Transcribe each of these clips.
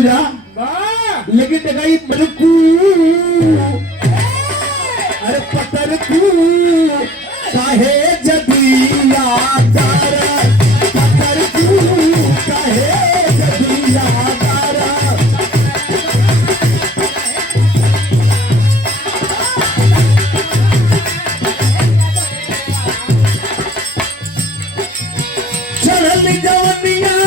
बुझा, लेकिन टकाई मलकू अरे पतर कू काहे जदिया तारा, पतर कू काहे जदिया तारा। चढ़ल जवनिया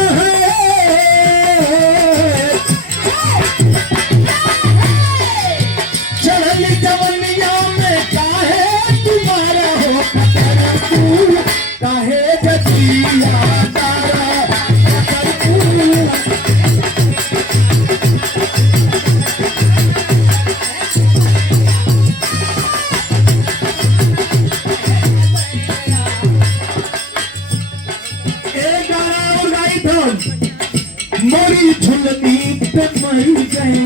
जवनिया में काहे तुम्हारा हो पतर कू काहे जदिया तारा, पतर कू। एक गाना और गाई था, मोरी झुलनी पे मर गए।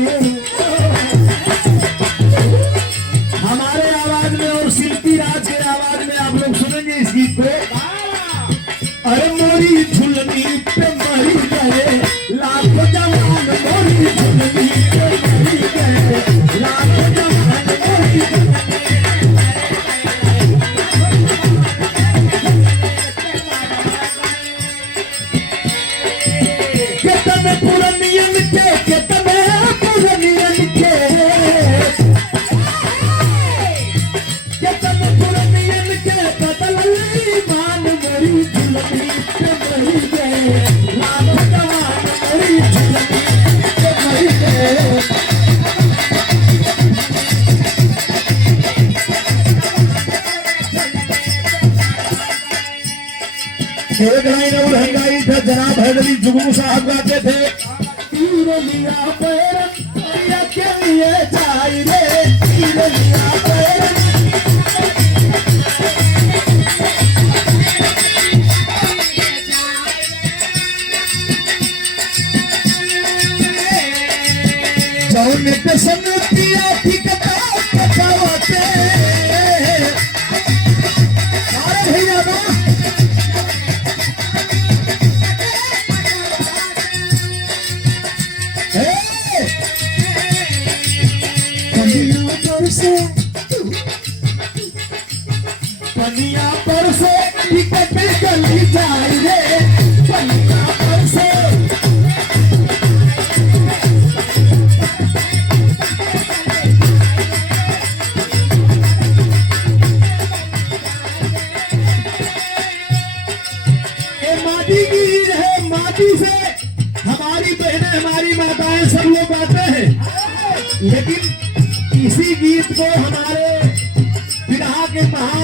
हमारे आवाज में और शिल्पी राज के आवाज में आप लोग सुनेंगे इस गीत को। अरे मोरी झुलनी पे मर गए लाखों जवान, मोरी झुलनी पे मर गए लाखों जवान, मोरी कितने पुरनियन के, कितने पुरनियन के, एक लाइन और हंगाई था, जनाब हैदरी जुगनू साहब गाते थे, तीर लिया पैर के लिए जाई रे, तीर लिया पैर। जौने पे सनतिया टिकटा कटावते, अरे भैया ना पनिया पर से टिकट गली जाए रे, पनिया पर से। ये माटी की ईद है, माटी से हमारी बहनें हमारी माताएं सब लोग आते हैं, लेकिन इसी गीत को हमारे विरहा के महा